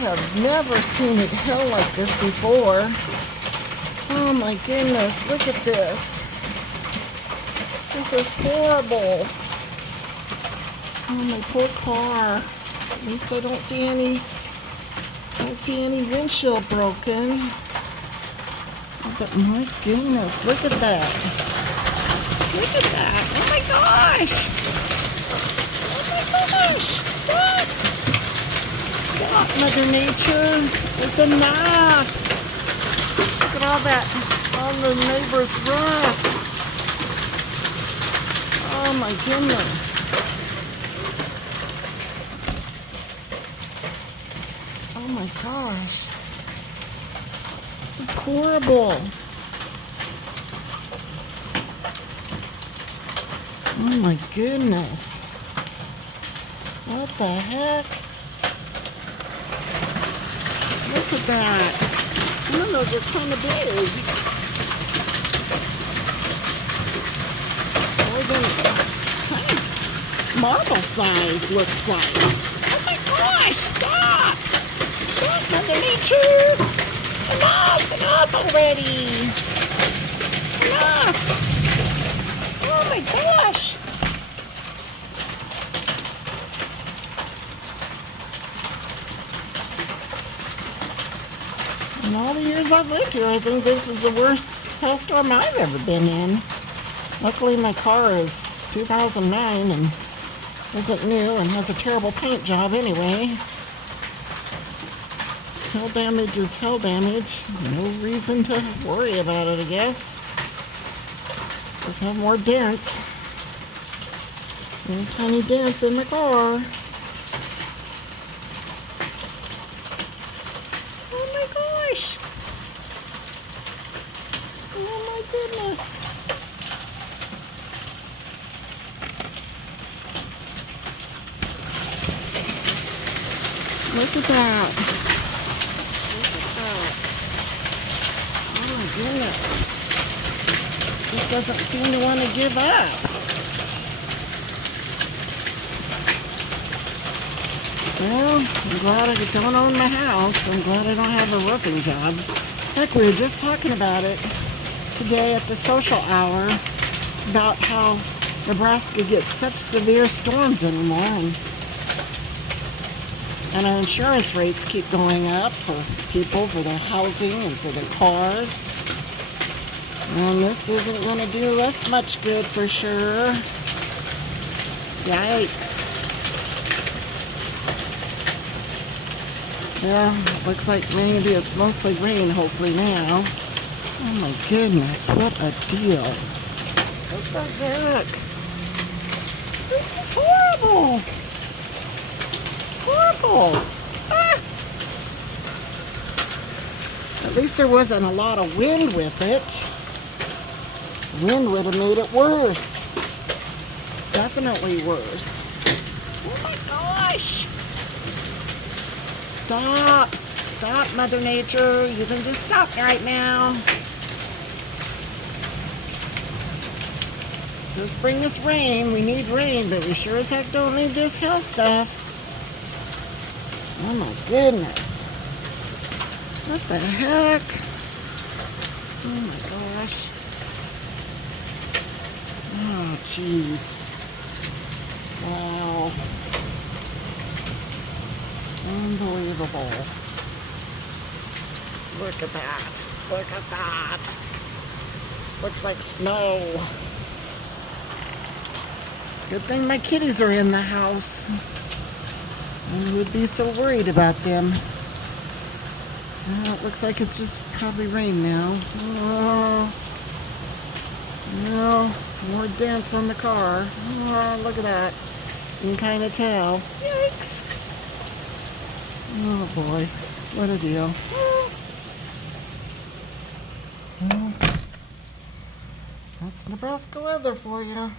have never seen it held like this before. Oh my goodness, look at this. This is horrible. Oh, my poor car. At least I don't see any windshield broken. Oh, but my goodness, look at that. Look at that. Oh my gosh. Oh my gosh. Stop. Stop, Mother Nature. It's enough. Look at all that on the neighbor's roof. Oh my goodness. Oh my gosh. It's horrible. Oh my goodness. What the heck? Look at that. Some of those are kind of big. More than kind of marble size looks like. Oh my gosh, stop! Stop, Mother Nature! Enough already! Enough! Oh my gosh! In all the years I've lived here, I think this is the worst hailstorm I've ever been in. Luckily my car is 2009 and isn't new and has a terrible paint job anyway. Hail damage is hail damage. No reason to worry about it, I guess. Just have more dents. Little tiny dents in my car. Oh my gosh! Oh my goodness! Look at that! Oh my goodness. This doesn't seem to want to give up. Well, I'm glad I don't own my house. I'm glad I don't have a roofing job. Heck, we were just talking about it today at the social hour about how Nebraska gets such severe storms anymore. And our insurance rates keep going up for people, for their housing and for their cars. And this isn't going to do us much good for sure. Yikes. Yeah, looks like maybe it's mostly rain hopefully now. Oh my goodness, what a deal. What the heck? This is horrible. Horrible. Ah. At least there wasn't a lot of wind with it. Wind would have made it worse. Definitely worse. Oh my gosh! Stop! Stop, Mother Nature. You can just stop right now. Just bring us rain. We need rain, but we sure as heck don't need this hail stuff. Oh my goodness. What the heck? Oh my gosh. Oh jeez. Wow. Unbelievable. Look at that. Look at that. Looks like snow. Good thing my kitties are in the house. I would be so worried about them. Well, it looks like it's just probably rain now. Oh, no, more dents on the car. Oh, look at that. You can kind of tell. Yikes. Oh boy, what a deal. Well, that's Nebraska weather for you.